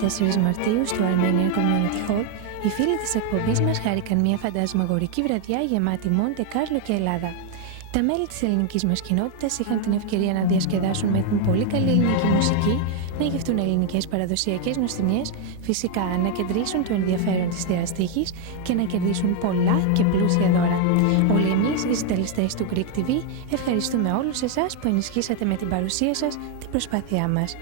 14 Μαρτίου στο Armenian Community Hall, οι φίλοι της εκπομπής μας χάρηκαν μια φαντασμαγορική βραδιά γεμάτη Μοντε Κάρλο και Ελλάδα. Τα μέλη της ελληνικής μας κοινότητας είχαν την ευκαιρία να διασκεδάσουν με την πολύ καλή ελληνική μουσική, να γευτούν ελληνικές παραδοσιακές νοστιμιές, φυσικά να κεντρήσουν το ενδιαφέρον της θείας τύχης και να κερδίσουν πολλά και πλούσια δώρα. Όλοι εμείς, οι συντελεστές του Greek TV, ευχαριστούμε όλους εσάς που ενισχύσατε με την παρουσία σας την προσπάθειά μας.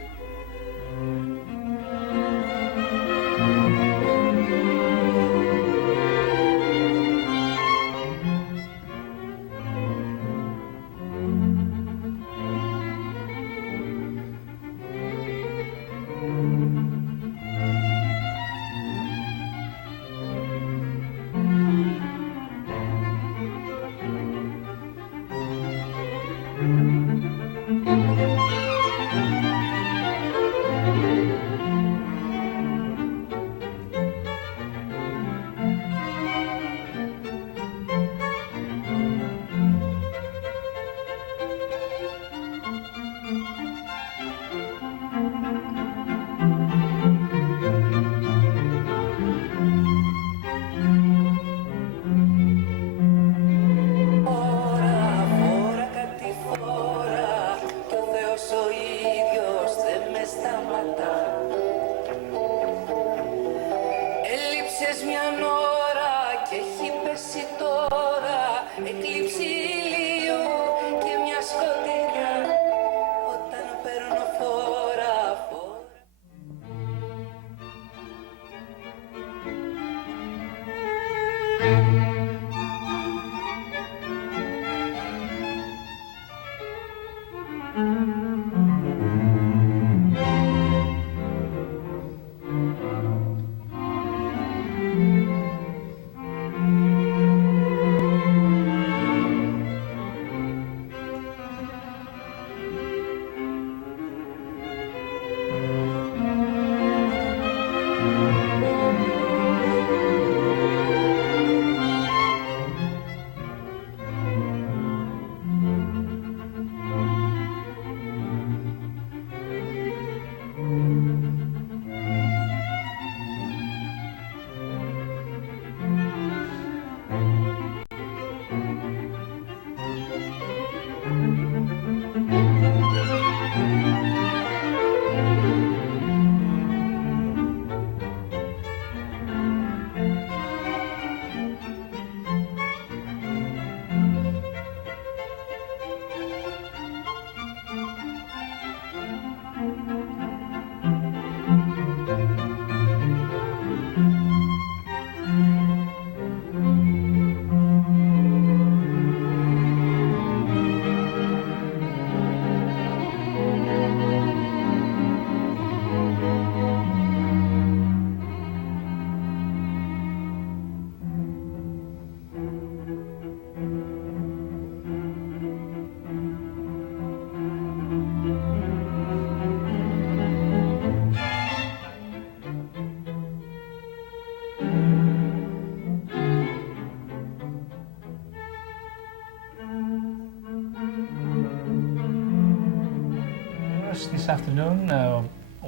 This afternoon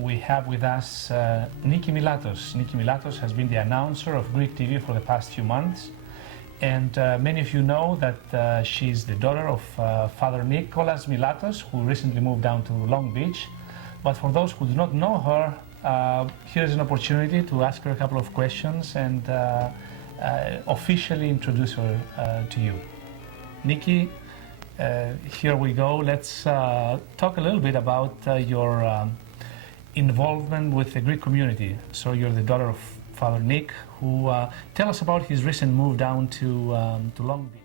we have with us Niki Milatos. Niki Milatos has been the announcer of Greek TV for the past few months, and many of you know that she's the daughter of Father Nicholas Milatos, who recently moved down to Long Beach. But for those who do not know her, here's an opportunity to ask her a couple of questions and officially introduce her to you. Niki, here we go. Let's talk a little bit about your involvement with the Greek community. So you're the daughter of Father Nick, who tell us about his recent move down to Long Beach.